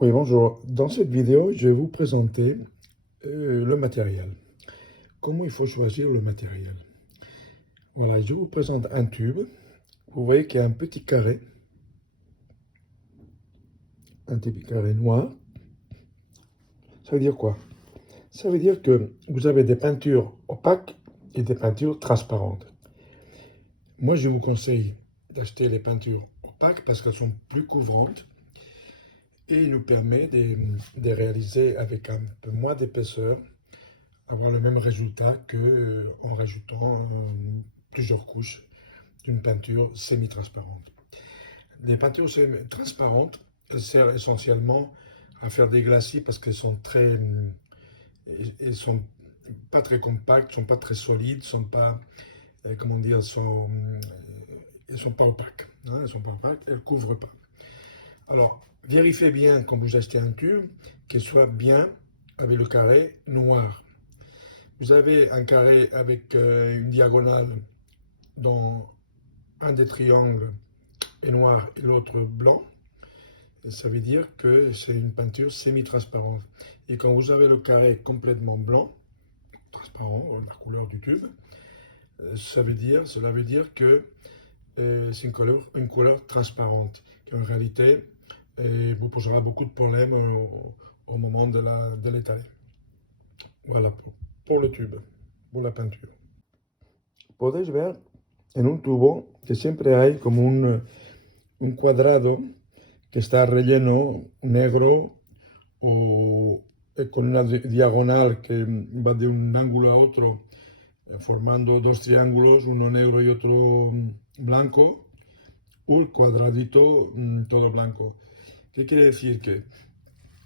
Oui, bonjour. Dans cette vidéo, je vais vous présenter le matériel. Comment il faut choisir le matériel. Voilà, je vous présente un tube. Vous voyez qu'il y a un petit carré noir. Ça veut dire quoi? Ça veut dire que vous avez des peintures opaques et des peintures transparentes. Moi, je vous conseille d'acheter les peintures opaques parce qu'elles sont plus couvrantes et il nous permet de réaliser avec un peu moins d'épaisseur avoir le même résultat que en rajoutant plusieurs couches d'une peinture semi-transparente. Les peintures semi-transparentes servent essentiellement à faire des glacis parce qu'elles sont elles sont pas très compactes, sont pas très solides, sont pas, comment dire, elles sont pas opaques. Hein, elles sont pas opaques, elles couvrent pas. Alors, vérifiez bien quand vous achetez un tube qu'il soit bien avec le carré noir. Vous avez un carré avec une diagonale dont un des triangles est noir et l'autre blanc. Et ça veut dire que c'est une peinture semi-transparente. Et quand vous avez le carré complètement blanc, transparent, la couleur du tube, cela veut dire que c'est une couleur transparente, qui en réalité vous posera beaucoup de problèmes au moment de l'étaler. Voilà pour le tube, pour la peinture. Podéis ver en un tubo que siempre hay como un cuadrado que está relleno negro o con una diagonal que va de un ángulo a otro, formando dos triángulos, uno negro y otro blanco, un cuadradito todo blanco. ¿Qué quiere decir? Que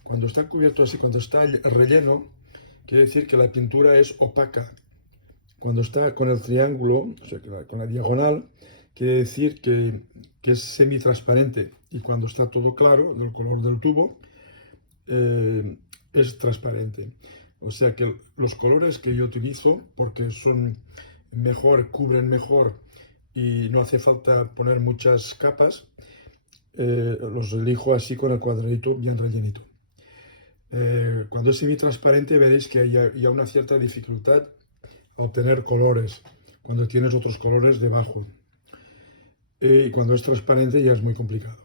cuando está cubierto así, cuando está relleno, quiere decir que la pintura es opaca. Cuando está con el triángulo, o sea, con la diagonal, quiere decir que es semi-transparente. Y cuando está todo claro, del color del tubo, es transparente. O sea que los colores que yo utilizo, porque son mejor, cubren mejor y no hace falta poner muchas capas, los elijo así con el cuadradito bien rellenito. Cuando es semi-transparente veréis que hay una cierta dificultad a obtener colores cuando tienes otros colores debajo. Y cuando es transparente ya es muy complicado.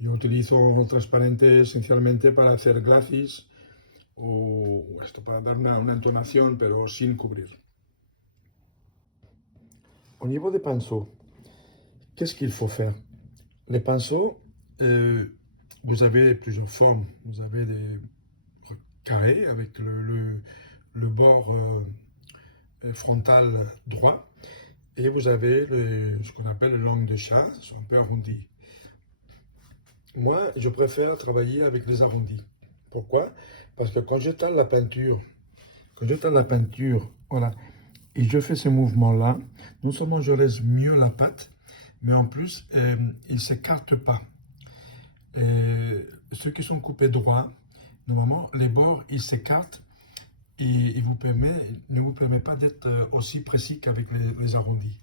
Yo utilizo transparente esencialmente para hacer glacis o esto para dar una entonación pero sin cubrir. Au niveau des pinceaux, qu'est-ce qu'il faut faire? Les pinceaux, vous avez plusieurs formes. Vous avez des carrés avec le bord frontal droit et vous avez ce qu'on appelle le langue de chat, c'est un peu arrondi. Moi, je préfère travailler avec les arrondis. Pourquoi? Parce que quand j'étale la peinture, voilà, et je fais ce mouvement-là, non seulement je laisse mieux la pâte, mais en plus, il ne s'écarte pas. Ceux qui sont coupés droit, normalement, les bords, ils s'écartent et ne vous permet pas d'être aussi précis qu'avec les arrondis.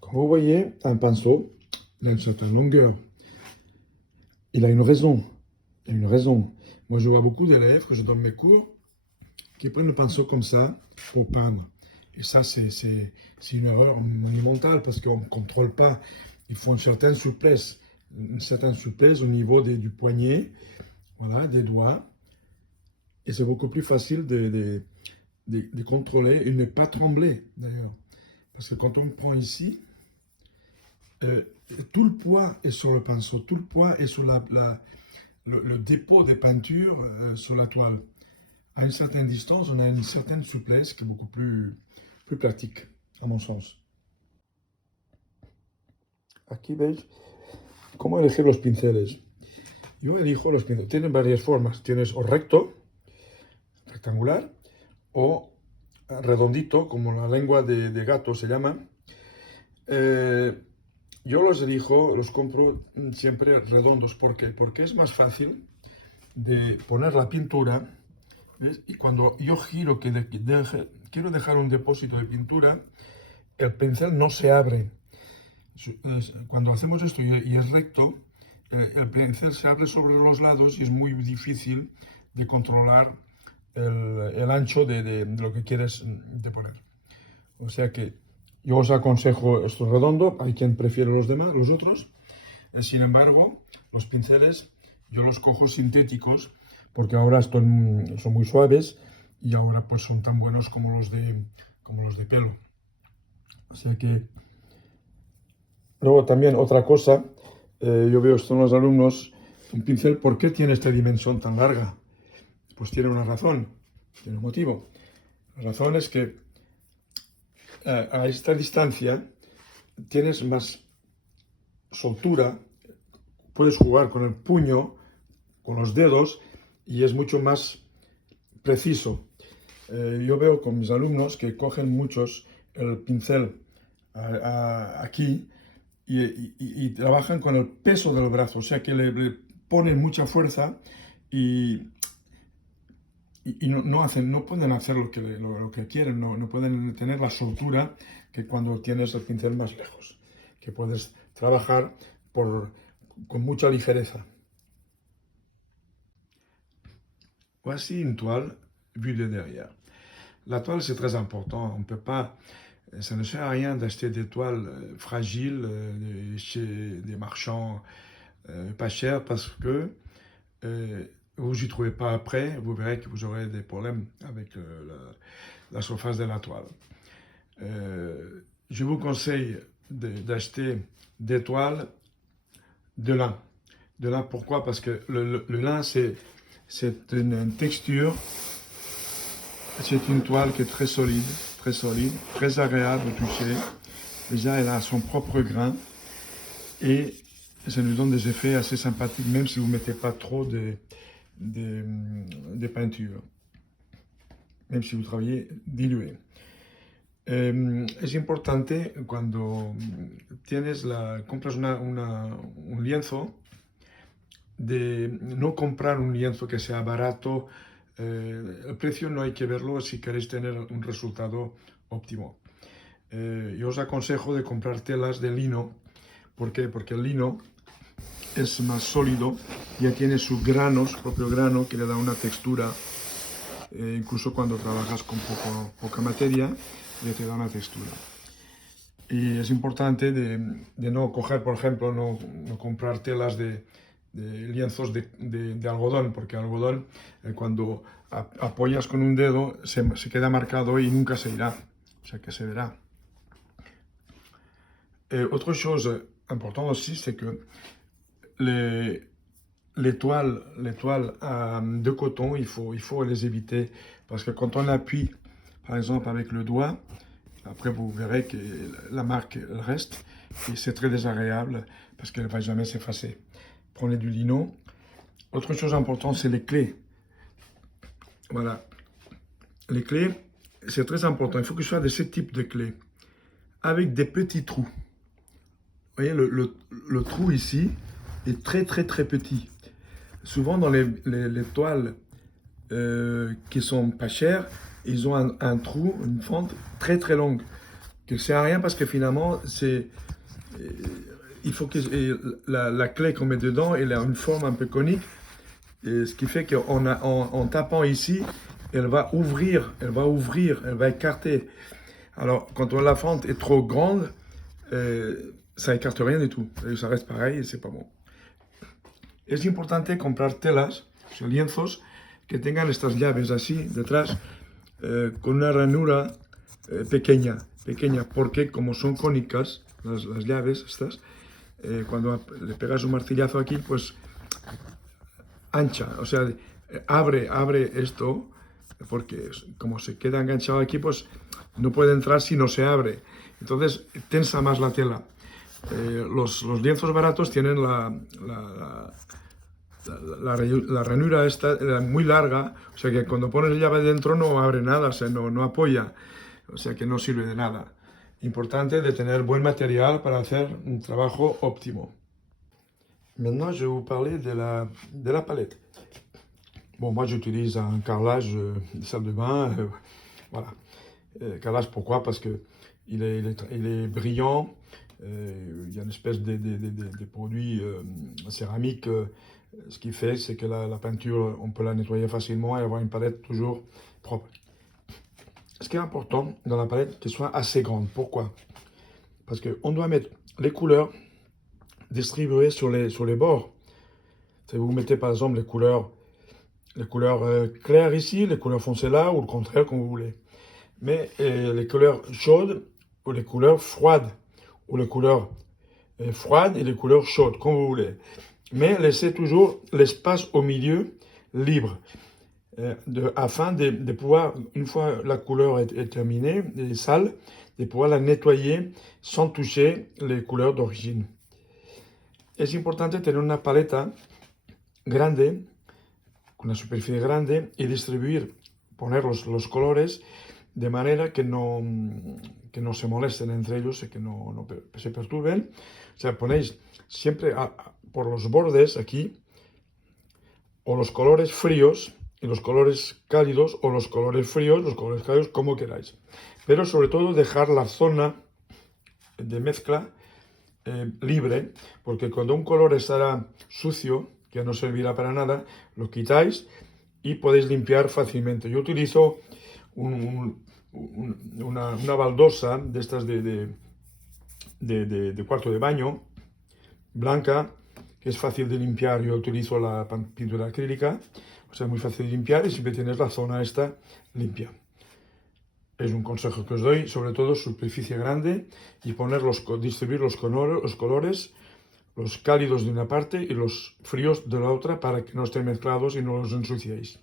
Quand vous voyez un pinceau, il a une certaine longueur. Il a une raison. Il a une raison. Moi, je vois beaucoup d'élèves que je donne mes cours qui prennent le pinceau comme ça pour peindre. Et ça, c'est une erreur monumentale parce qu'on ne contrôle pas. Il faut une certaine souplesse au niveau du poignet, voilà, des doigts. Et c'est beaucoup plus facile de contrôler et ne pas trembler, d'ailleurs. Parce que quand on prend ici, tout le poids est sur le pinceau, tout le poids est sur le dépôt des peintures sur la toile. À une certaine distance, on a une certaine souplesse qui est beaucoup plus pratique, à mon sens. Aquí veis cómo elegir los pinceles. Yo elijo los pinceles. Tienen varias formas. Tienes o recto, rectangular, o redondito, como la lengua de gato se llama. Yo los elijo, los compro siempre redondos. ¿Por qué? Porque es más fácil de poner la pintura, ¿ves? Y cuando yo giro que quiero dejar un depósito de pintura, el pincel no se abre. Cuando hacemos esto y es recto, el pincel se abre sobre los lados y es muy difícil de controlar el ancho de lo que quieres de poner. O sea que yo os aconsejo esto redondo, hay quien prefiere los demás, los otros. Sin embargo, los pinceles yo los cojo sintéticos porque ahora son muy suaves y ahora pues son tan buenos como los de pelo. O sea que... Luego también otra cosa, yo veo esto en los alumnos, un pincel, ¿por qué tiene esta dimensión tan larga? Pues tiene una razón, tiene un motivo. La razón es que a esta distancia tienes más soltura, puedes jugar con el puño, con los dedos y es mucho más preciso. Yo veo con mis alumnos que cogen muchos el pincel aquí y trabajan con el peso del brazo, o sea que le ponen mucha fuerza y no pueden hacer lo que quieren, no pueden tener la soltura que cuando tienes el pincel más lejos, que puedes trabajar con mucha ligereza. Voici une toile vue de derrière. La toile, c'est très important. On peut pas, ça ne sert à rien d'acheter des toiles fragiles chez des marchands pas chers parce que vous n'y trouvez pas après. Vous verrez que vous aurez des problèmes avec la surface de la toile. Je vous conseille d'acheter des toiles de lin. De lin, pourquoi? Parce que le lin, c'est une texture. C'est une toile qui est très solide, très agréable au toucher. Déjà, elle a son propre grain et ça nous donne des effets assez sympathiques, même si vous ne mettez pas trop de peinture, même si vous travaillez dilué. Es importante cuando compras un lienzo, de no comprar un lienzo que sea barato. El precio no hay que verlo si queréis tener un resultado óptimo. Yo os aconsejo de comprar telas de lino. ¿Por qué? Porque el lino es más sólido, ya tiene su propio grano, que le da una textura. Incluso cuando trabajas con poca materia, ya te da una textura. Y es importante de no coger, por ejemplo, no comprar telas de lienzos de algodón, porque el algodón cuando apoyas con un dedo se queda marcado y nunca se irá, o sea que se verá. Autre chose importante aussi, c'est que les toiles de coton, il faut les éviter, parce que quand on appuie, par exemple avec le doigt, après vous verrez que la marque elle reste, et c'est très désagréable, parce qu'elle ne va jamais s'effacer. Prenez du lino. Autre chose importante, c'est les clés. Voilà. Les clés, c'est très important. Il faut que ce soit de ce type de clés, avec des petits trous. Vous voyez, le trou ici est très petit. Souvent dans les toiles qui sont pas chères, ils ont un trou, une fente très longue, qui ne sert à rien parce que finalement, il faut que la clé qu'on met dedans, elle a une forme un peu conique, et ce qui fait qu'en tapant ici, elle va ouvrir, elle va écarter. Alors, quand la fente est trop grande, ça écarte rien du tout, ça reste pareil et c'est pas bon. Es importante comprar telas, o sea, lienzos, que tengan estas llaves así detrás, con una ranura pequeña, porque como son cónicas las llaves estas, cuando le pegas un martillazo aquí, pues ancha, o sea, abre esto, porque como se queda enganchado aquí, pues no puede entrar si no se abre. Entonces tensa más la tela. Los lienzos baratos tienen la ranura esta muy larga, o sea que cuando pones la llave dentro no abre nada, o sea, no apoya, o sea que no sirve de nada. Importante de tener buen material para hacer un trabajo óptimo. Maintenant, je vais vous parler de la palette. Bon, moi j'utilise un carrelage de salle de bain, voilà. Carrelage, pourquoi? Parce que il est brillant, Il y a une espèce de produit céramique. Ce qui fait, c'est que la peinture, on peut la nettoyer facilement et avoir une palette toujours propre. Ce qui est important dans la palette, qu'elle soit assez grande. Pourquoi? Parce qu'on doit mettre les couleurs distribuées sur les bords. Si vous mettez par exemple les couleurs claires ici, les couleurs foncées là, ou le contraire, comme vous voulez. Mais les couleurs chaudes ou les couleurs froides, ou les couleurs froides et les couleurs chaudes, comme vous voulez. Mais laissez toujours l'espace au milieu libre, afin de pouvoir, une fois la couleur est terminée, est sale, de pouvoir la nettoyer sans toucher les couleurs d'origine. Es importante tener una paleta grande, con una superficie grande, y distribuir, poner los colores de manera que no se molesten entre ellos y que no se perturben. O sea, ponéis siempre por los bordes aquí, o los colores fríos y los colores cálidos, o los colores fríos, los colores cálidos, como queráis. Pero sobre todo dejar la zona de mezcla libre, porque cuando un color estará sucio, que no servirá para nada, lo quitáis y podéis limpiar fácilmente. Yo utilizo una baldosa de estas de cuarto de baño, blanca, que es fácil de limpiar. Yo utilizo la pintura acrílica, o sea, es muy fácil de limpiar y siempre tienes la zona esta limpia. Es un consejo que os doy, sobre todo superficie grande, y distribuir los colores, los cálidos de una parte y los fríos de la otra, para que no estén mezclados y no los ensuciéis.